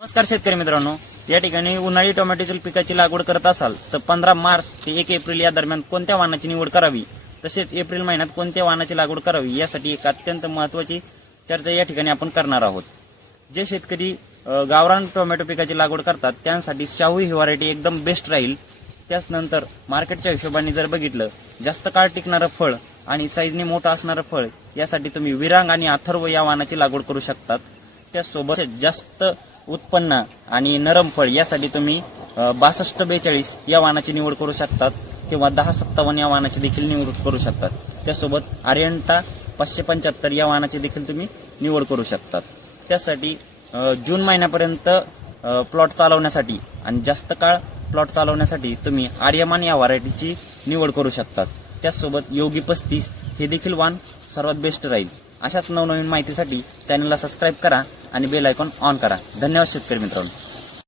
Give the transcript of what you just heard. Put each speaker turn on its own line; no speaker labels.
नमस्कार शेतकरी मित्रांनो. या ठिकाणी उन्हाळी टोमॅटोच्या पिकाची लागवड करत असाल तर पंधरा मार्च ते एक एप्रिल या दरम्यान कोणत्या वाहनाची निवड करावी? तसेच एप्रिल महिन्यात कोणत्या वाहनाची लागवड करावी? यासाठी एक अत्यंत महत्वाची चर्चा या ठिकाणी आपण करणार आहोत. जे शेतकरी गावरान टोमॅटो पिकाची लागवड करतात त्यांसाठी शाहू ही व्हरायटी एकदम बेस्ट राहील. त्याच नंतर मार्केटच्या हिशोबाने जर बघितलं जास्त काळ टिकणारं फळ आणि साईजने मोठं असणारं फळ यासाठी तुम्ही विरांग आणि अथर्व या वाहनाची लागवड करू शकतात. त्याचसोबत जास्त उत्पन्न आणि नरम फळ यासाठी तुम्ही बासष्ट बेचाळीस या वाहनाची निवड करू शकतात किंवा दहा सत्तावन्न या वाहनाची देखील निवड करू शकतात. त्यासोबत आर्यंटा पाचशे पंच्याहत्तर या वाहनाची देखील तुम्ही निवड करू शकतात. त्यासाठी जून महिन्यापर्यंत प्लॉट चालवण्यासाठी आणि जास्त काळ प्लॉट चालवण्यासाठी तुम्ही आर्यमान या व्हरायटीची निवड करू शकतात. त्याचसोबत योगी पस्तीस हे देखील वाण सर्वात बेस्ट राहील. अशाच नवनवीन माहितीसाठी चॅनलला सबस्क्राईब करा आणि बेल आयकॉन ऑन करा. धन्यवाद
शेतकरी मित्रांनो.